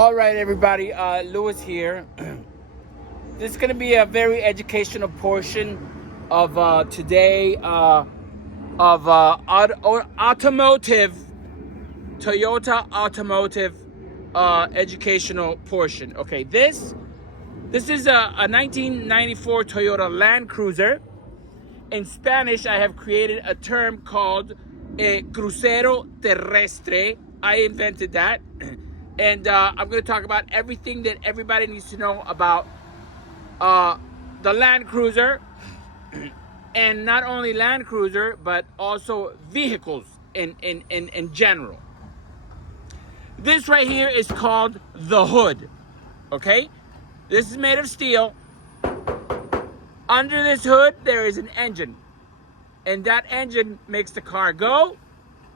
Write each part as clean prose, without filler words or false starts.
All right, everybody. Lewis here. This is going to be a very educational portion of today of automotive, Toyota automotive educational portion. Okay, this is a 1994 Toyota Land Cruiser. In Spanish, I have created a term called Crucero Terrestre. I invented that. And I'm going to talk about everything that everybody needs to know about the Land Cruiser. And not only Land Cruiser, but also vehicles in general. This right here is called the hood. Okay? This is made of steel. Under this hood, there is an engine. And that engine makes the car go.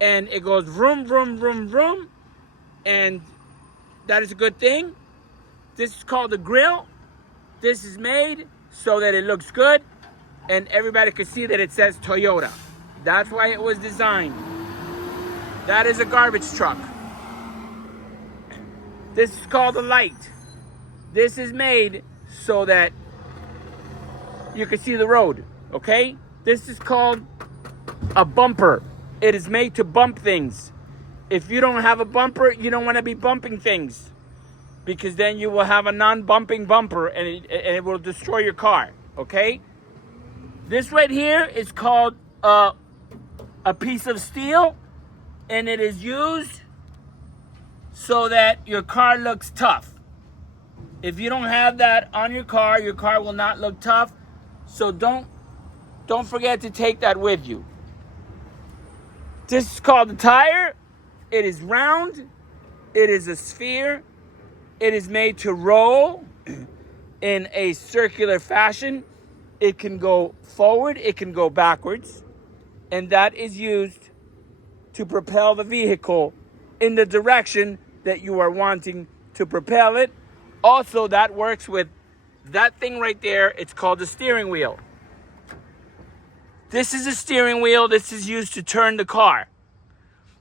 And it goes vroom, vroom, vroom, vroom. And that is a good thing. This is called the grill. This is made so that it looks good. And everybody can see that it says Toyota. That's why it was designed. That is a garbage truck. This is called the light. This is made so that you can see the road, okay? This is called a bumper. It is made to bump things. If you don't have a bumper, you don't want to be bumping things, because then you will have a non-bumping bumper and it will destroy your car, okay? This right here is called a piece of steel, and it is used so that your car looks tough. If you don't have that on your car will not look tough. So don't forget to take that with you. This is called the tire. It is round. It is a sphere. It is made to roll in a circular fashion. It can go forward. It can go backwards. And that is used to propel the vehicle in the direction that you are wanting to propel it. Also, that works with that thing right there. It's called the steering wheel. This is a steering wheel. This is used to turn the car.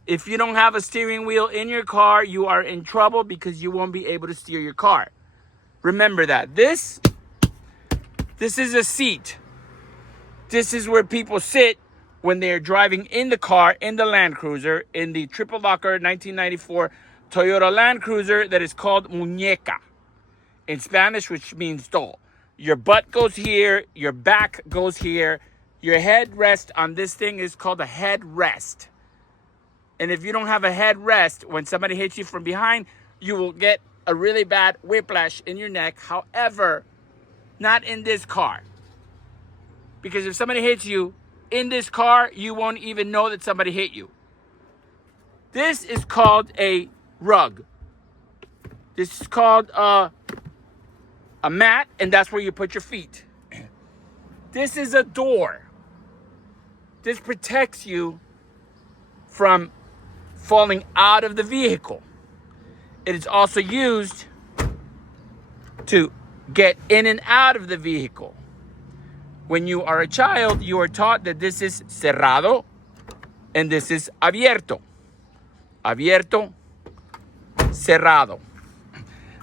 If you don't have a steering wheel in your car, you are in trouble because you won't be able to steer your car. Remember that. This is a seat. This is where people sit when they're driving in the car, in the Land Cruiser, in the triple locker 1994 Toyota Land Cruiser that is called muñeca in Spanish, which means doll. Your butt goes here, your back goes here. Your head rest on this thing is called a headrest. And if you don't have a headrest, when somebody hits you from behind, you will get a really bad whiplash in your neck. However, not in this car. Because if somebody hits you in this car, you won't even know that somebody hit you. This is called a rug. This is called a mat, and that's where you put your feet. This is a door. This protects you from falling out of the vehicle. It is also used to get in and out of the vehicle. When you are a child, you are taught that this is cerrado and this is abierto. Abierto, cerrado.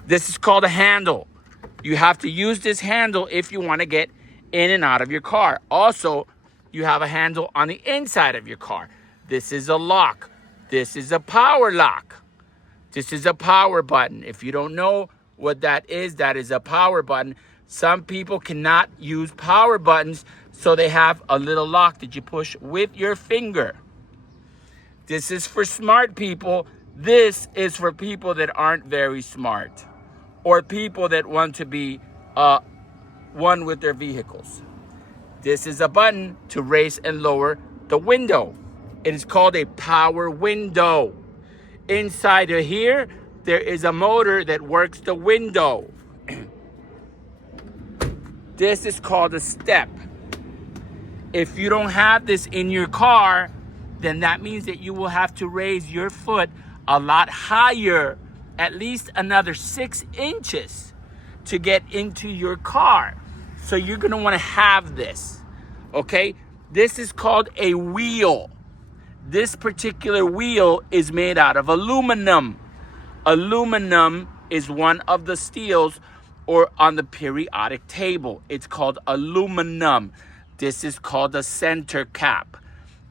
This is called a handle. You have to use this handle if you want to get in and out of your car. Also, you have a handle on the inside of your car. This is a lock. This is a power lock. This is a power button. If you don't know what that is a power button. Some people cannot use power buttons, so they have a little lock that you push with your finger. This is for smart people. This is for people that aren't very smart, or people that want to be one with their vehicles. This is a button to raise and lower the window. It is called a power window. Inside of here, there is a motor that works the window. This is called a step. If you don't have this in your car, then that means that you will have to raise your foot a lot higher, at least another 6 inches, to get into your car. So you're going to want to have this, okay? This is called a wheel. This particular wheel is made out of aluminum. Aluminum is one of the steels or on the periodic table. It's called aluminum. This is called a center cap.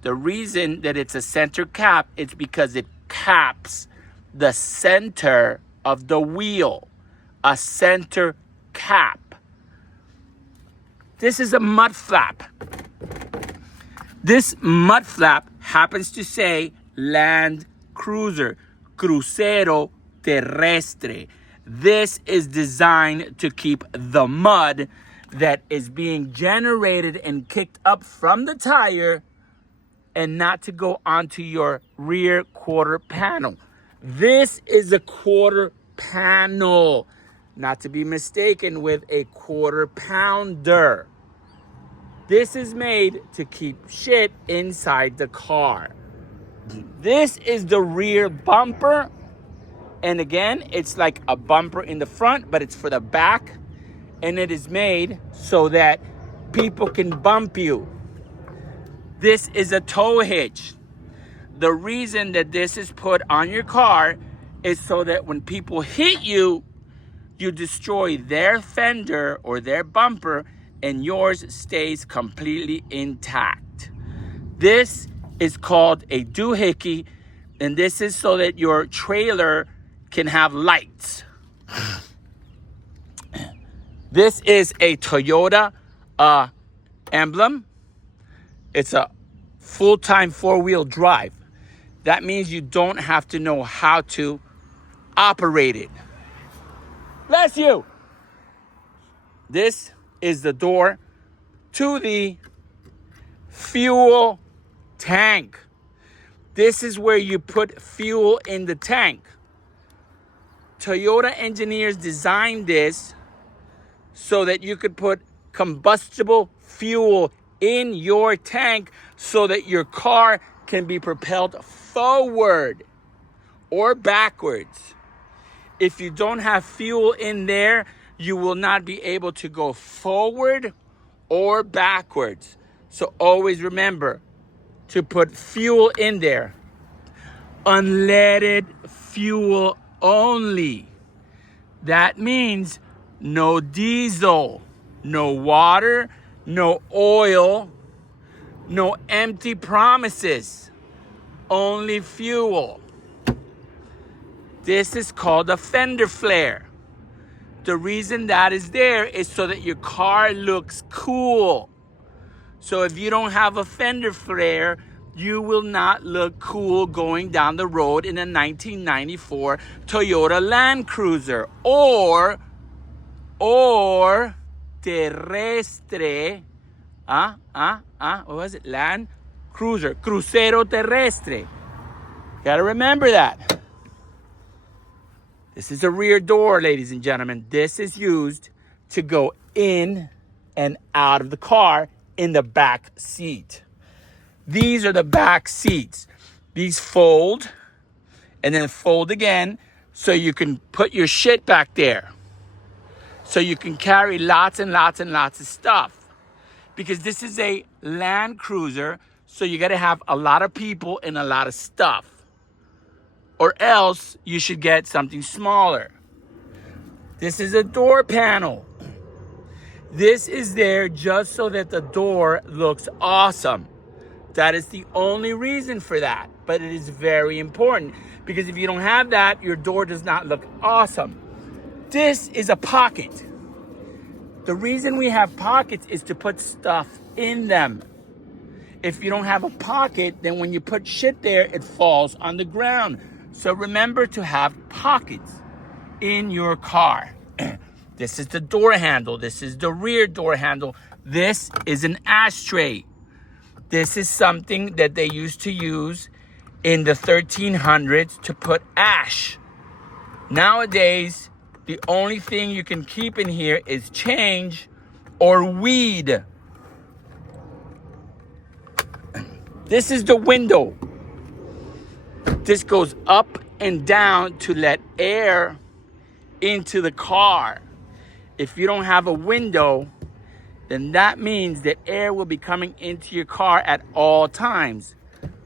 The reason that it's a center cap is because it caps the center of the wheel. A center cap. This is a mud flap. This mud flap happens to say Land Cruiser, Crucero Terrestre. This is designed to keep the mud that is being generated and kicked up from the tire and not to go onto your rear quarter panel. This is a quarter panel, not to be mistaken with a quarter pounder. This is made to keep shit inside the car. This is the rear bumper. And again, it's like a bumper in the front, but it's for the back. And it is made so that people can bump you. This is a tow hitch. The reason that this is put on your car is so that when people hit you, you destroy their fender or their bumper and yours stays completely intact. This is called a doohickey, and this is so that your trailer can have lights. This is a Toyota emblem. It's a full-time four-wheel drive. That means you don't have to know how to operate it. Bless you. This is the door to the fuel tank. This is where you put fuel in the tank. Toyota engineers designed this so that you could put combustible fuel in your tank so that your car can be propelled forward or backwards. If you don't have fuel in there, you will not be able to go forward or backwards. So always remember to put fuel in there. Unleaded fuel only. That means no diesel, no water, no oil, no empty promises, only fuel. This is called a fender flare. The reason that is there is so that your car looks cool. So if you don't have a fender flare, you will not look cool going down the road in a 1994 Toyota Land Cruiser or Terrestre. What was it? Land Cruiser. Crucero Terrestre. Gotta remember that. This is a rear door, ladies and gentlemen. This is used to go in and out of the car in the back seat. These are the back seats. These fold and then fold again so you can put your shit back there. So you can carry lots and lots and lots of stuff. Because this is a Land Cruiser, so you got to have a lot of people and a lot of stuff. Or else you should get something smaller. This is a door panel. This is there just so that the door looks awesome. That is the only reason for that. But it is very important. Because if you don't have that, your door does not look awesome. This is a pocket. The reason we have pockets is to put stuff in them. If you don't have a pocket, then when you put shit there, it falls on the ground. So remember to have pockets in your car. This is the door handle. This is the rear door handle. This is an ashtray. This is something that they used to use in the 1300s to put ash. Nowadays, the only thing you can keep in here is change or weed. This is the window. This goes up and down to let air into the car. If you don't have a window, then that means that air will be coming into your car at all times,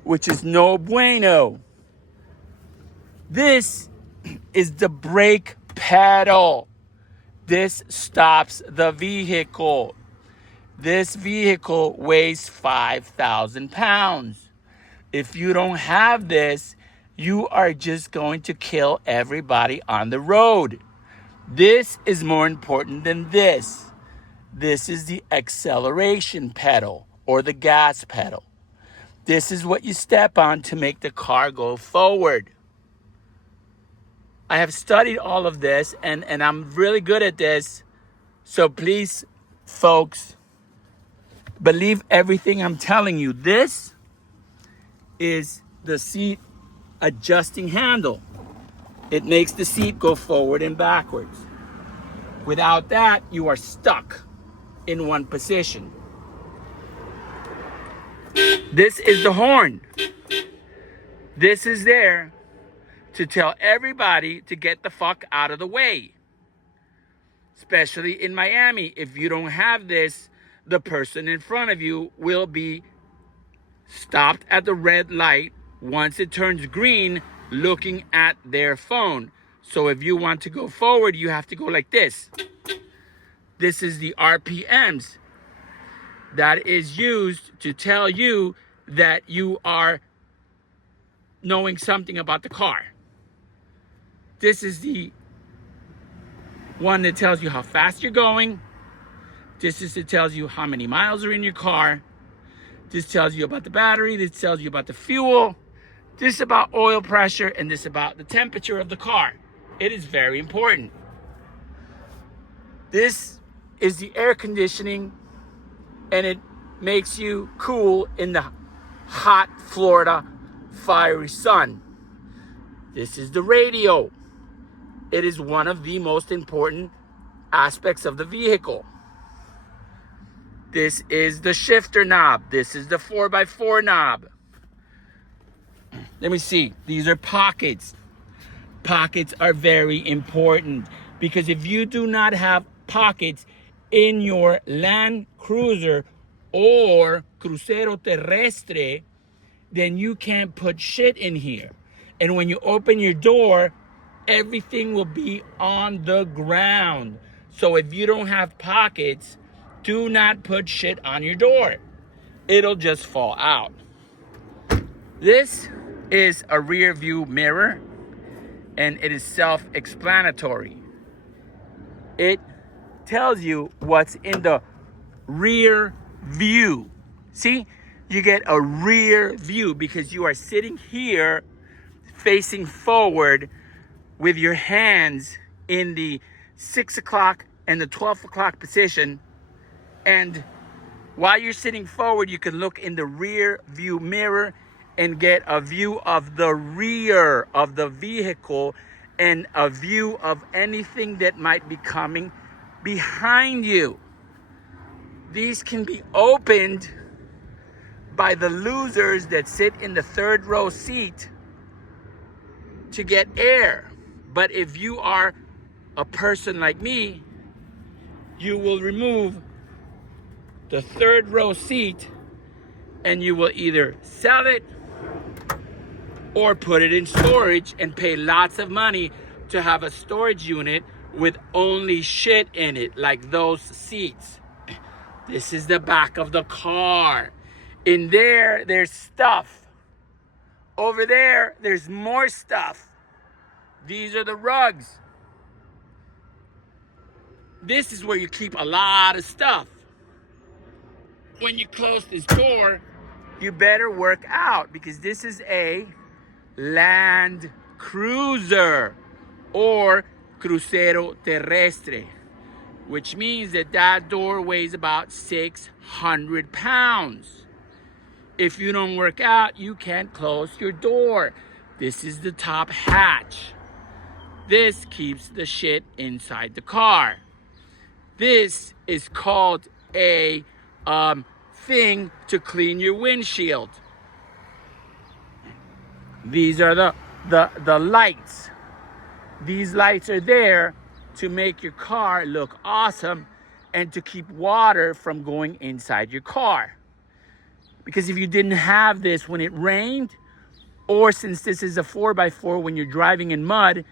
which is no bueno. This is the brake pedal. This stops the vehicle. This vehicle weighs 5,000 pounds. If you don't have this, you are just going to kill everybody on the road. This is more important than this. This is the acceleration pedal or the gas pedal. This is what you step on to make the car go forward. I have studied all of this and I'm really good at this. So please, folks, believe everything I'm telling you. This is the seat adjusting handle. It makes the seat go forward and backwards. Without that, you are stuck in one position. This is the horn. This is there to tell everybody to get the fuck out of the way. Especially in Miami. If you don't have this, the person in front of you will be stopped at the red light once it turns green, looking at their phone. So if you want to go forward, you have to go like this. This is the RPMs that is used to tell you that you are knowing something about the car. This is the one that tells you how fast you're going. This is it tells you how many miles are in your car. This tells you about the battery. This tells you about the fuel. This is about oil pressure, and this is about the temperature of the car. It is very important. This is the air conditioning, and it makes you cool in the hot Florida fiery sun. This is the radio. It is one of the most important aspects of the vehicle. This is the shifter knob. This is the 4x4 knob. Let me see. These are pockets. Pockets are very important because if you do not have pockets in your Land Cruiser or Crucero Terrestre, then you can't put shit in here. And when you open your door, everything will be on the ground. So if you don't have pockets, do not put shit on your door. It'll just fall out. This is a rear view mirror, and it is self-explanatory. It tells you what's in the rear view. See, you get a rear view because you are sitting here facing forward with your hands in the 6 o'clock and the 12 o'clock position. And while you're sitting forward, you can look in the rear view mirror and get a view of the rear of the vehicle and a view of anything that might be coming behind you. These can be opened by the losers that sit in the third row seat to get air. But if you are a person like me, you will remove the third row seat and you will either sell it or put it in storage and pay lots of money to have a storage unit with only shit in it, like those seats. This is the back of the car. In there, there's stuff. Over there, there's more stuff. These are the rugs. This is where you keep a lot of stuff. When you close this door, you better work out because this is a Land Cruiser or Crucero Terrestre, which means that that door weighs about 600 pounds. If you don't work out, you can't close your door. This is the top hatch. This keeps the shit inside the car. This is called a thing to clean your windshield. These are the lights. These lights are there to make your car look awesome and to keep water from going inside your car. Because if you didn't have this when it rained, or since this is a 4x4 when you're driving in mud,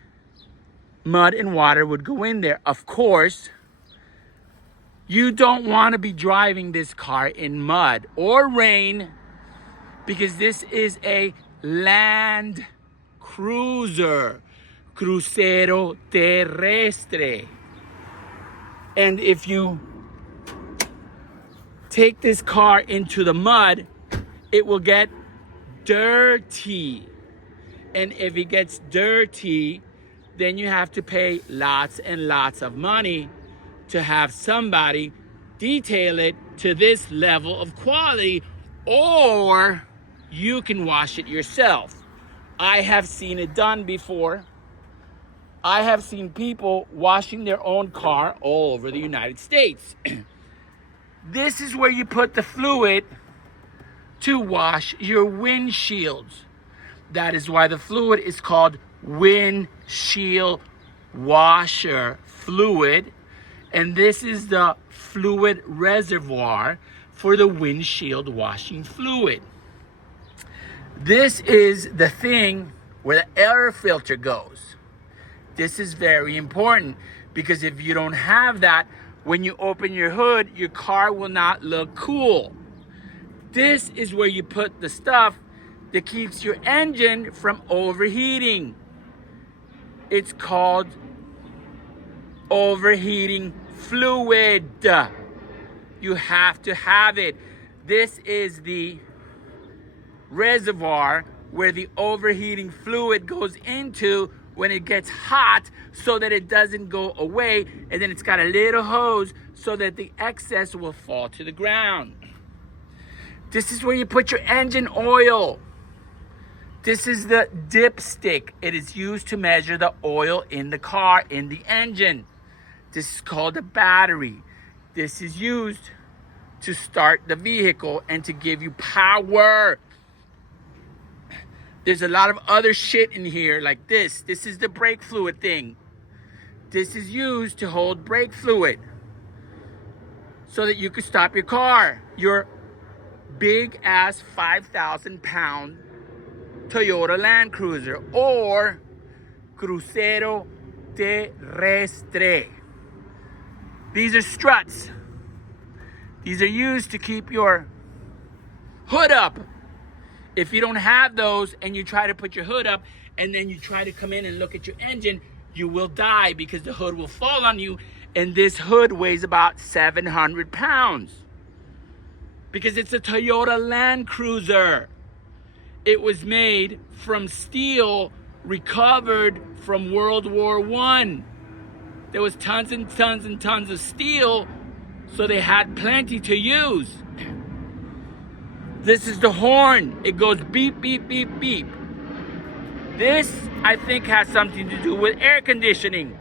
mud and water would go in there. Of course, you don't want to be driving this car in mud or rain because this is a land cruiser, Crucero Terrestre. And if you take this car into the mud, it will get dirty. And if it gets dirty, then you have to pay lots and lots of money to have somebody detail it to this level of quality, or you can wash it yourself. I have seen it done before. I have seen people washing their own car all over the United States. This is where you put the fluid to wash your windshields. That is why the fluid is called windshield washer fluid. And this is the fluid reservoir for the windshield washing fluid. This is the thing where the air filter goes. This is very important because if you don't have that, when you open your hood, your car will not look cool. This is where you put the stuff that keeps your engine from overheating. It's called overheating fluid. You have to have it. This is the reservoir where the overheating fluid goes into when it gets hot so that it doesn't go away, and then it's got a little hose so that the excess will fall to the ground. This is where you put your engine oil. This is the dipstick. It is used to measure the oil in the car, in the engine. This is called a battery. This is used to start the vehicle and to give you power. There's a lot of other shit in here like this. This is the brake fluid thing. This is used to hold brake fluid so that you can stop your car. Your big ass 5,000 pound Toyota Land Cruiser or Crucero Terrestre. These are struts. These are used to keep your hood up. If you don't have those and you try to put your hood up and then you try to come in and look at your engine, you will die because the hood will fall on you, and this hood weighs about 700 pounds because it's a Toyota Land Cruiser. It was made from steel recovered from World War I. There was tons and tons and tons of steel, so they had plenty to use. This is the horn. It goes beep, beep, beep, beep. This, I think, has something to do with air conditioning.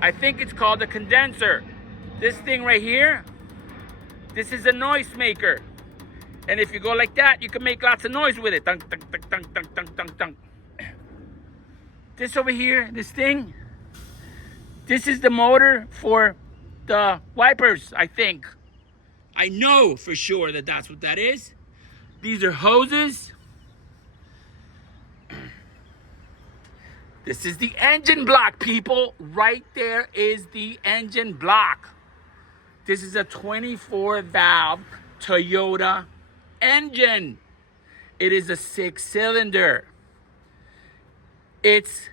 I think it's called a condenser. This thing right here, this is a noise maker. And if you go like that, you can make lots of noise with it. Dunk, dunk, dunk, dunk, dunk, dunk, dunk, dunk. This over here, this thing, this is the motor for the wipers, I think. I know for sure that that's what that is. These are hoses. This is the engine block, people. Right there is the engine block. This is a 24 valve Toyota engine. It is a 6-cylinder. It's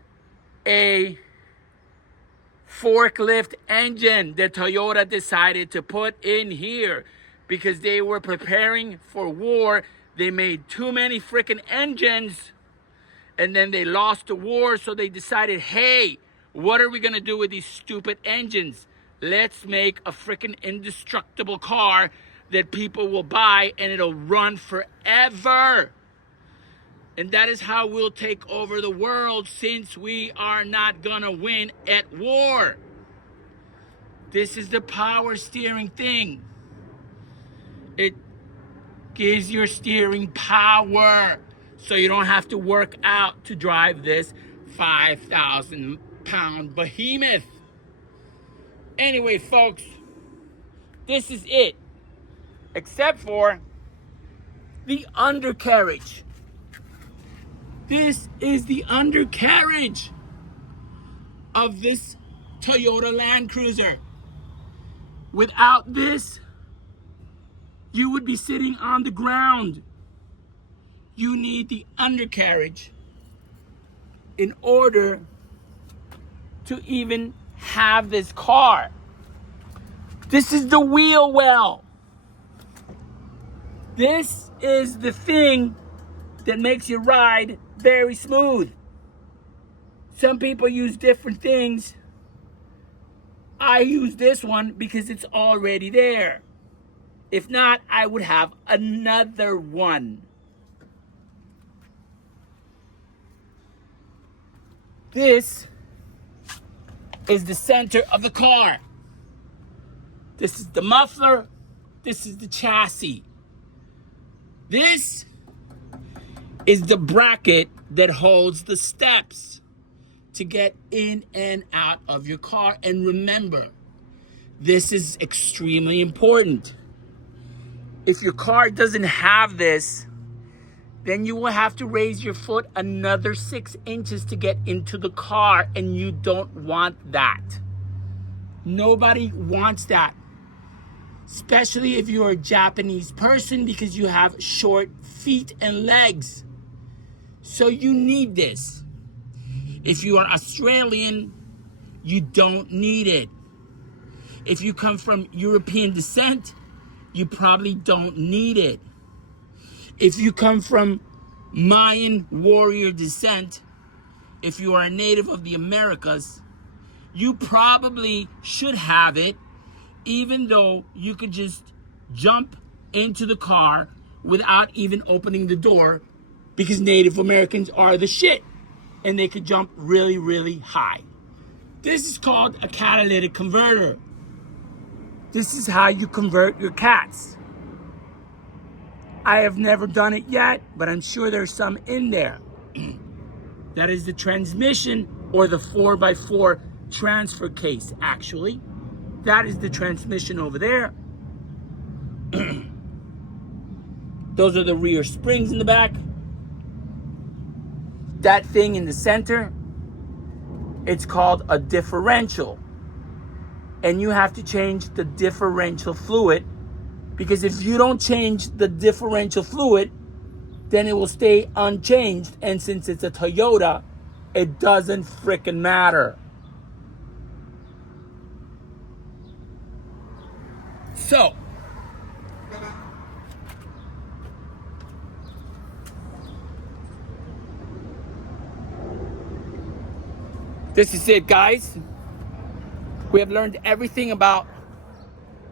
a forklift engine that Toyota decided to put in here because they were preparing for war. They made too many freaking engines and then they lost the war, so they decided, hey, what are we gonna do with these stupid engines? Let's make a freaking indestructible car that people will buy and it'll run forever. And that is how we'll take over the world, since we are not gonna win at war. This is the power steering thing. It gives your steering power, so you don't have to work out to drive this 5,000 pound behemoth. Anyway, folks, this is it. Except for the undercarriage. This is the undercarriage. of this Toyota Land Cruiser. Without this, you would be sitting on the ground. You need the undercarriage in order to even have this car. This is the wheel well. This is the thing that makes your ride very smooth. Some people use different things. I use this one because it's already there. If not, I would have another one. This is the center of the car. This is the muffler. This is the chassis. This is the bracket that holds the steps to get in and out of your car. And remember, this is extremely important. If your car doesn't have this, then you will have to raise your foot another 6 inches to get into the car, and you don't want that. Nobody wants that. Especially if you're a Japanese person, because you have short feet and legs. So you need this. If you are Australian, you don't need it. If you come from European descent, you probably don't need it. If you come from Mayan warrior descent, if you are a native of the Americas, you probably should have it, even though you could just jump into the car without even opening the door, because Native Americans are the shit and they could jump really, really high. This is called a catalytic converter. This is how you convert your cats. I have never done it yet, but I'm sure there's some in there. That is the transmission, or the 4x4 transfer case, actually. That is the transmission over there. Those are the rear springs in the back. That thing in the center, it's called a differential. And you have to change the differential fluid, because if you don't change the differential fluid, then it will stay unchanged. And since it's a Toyota, it doesn't frickin' matter. So, this is it, guys. We have learned everything about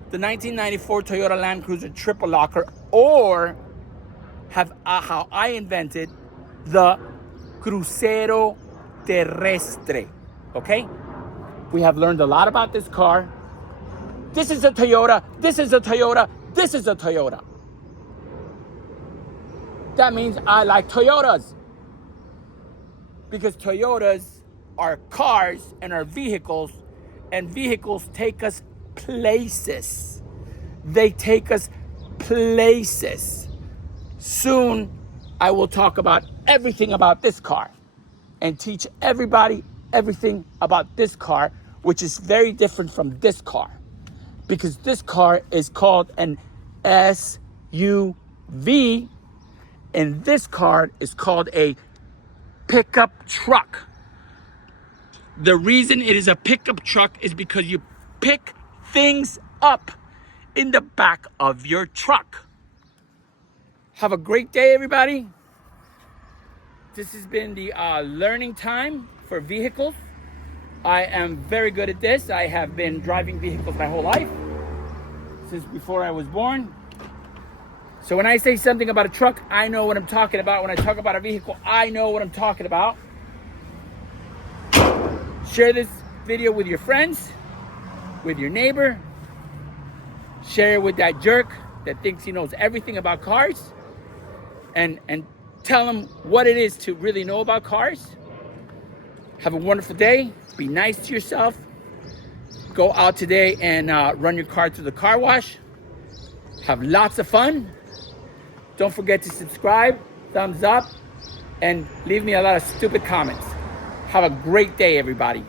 the 1994 Toyota Land Cruiser triple locker, or how I invented the Crucero Terrestre. Okay? We have learned a lot about this car. This is a Toyota. This is a Toyota. This is a Toyota. That means I like Toyotas, because Toyotas are cars and are vehicles, and vehicles take us places. They take us places. Soon, I will talk about everything about this car and teach everybody everything about this car, which is very different from this car, because this car is called an SUV, and this car is called a pickup truck. The reason it is a pickup truck is because you pick things up in the back of your truck. Have a great day, everybody. This has been the learning time for vehicles. I am very good at this. I have been driving vehicles my whole life, since before I was born. So when I say something about a truck, I know what I'm talking about. When I talk about a vehicle, I know what I'm talking about. Share this video with your friends, with your neighbor. Share it with that jerk that thinks he knows everything about cars. And tell him what it is to really know about cars. Have a wonderful day. Be nice to yourself. Go out today and run your car through the car wash. Have lots of fun. Don't forget to subscribe, thumbs up, and leave me a lot of stupid comments. Have a great day, everybody.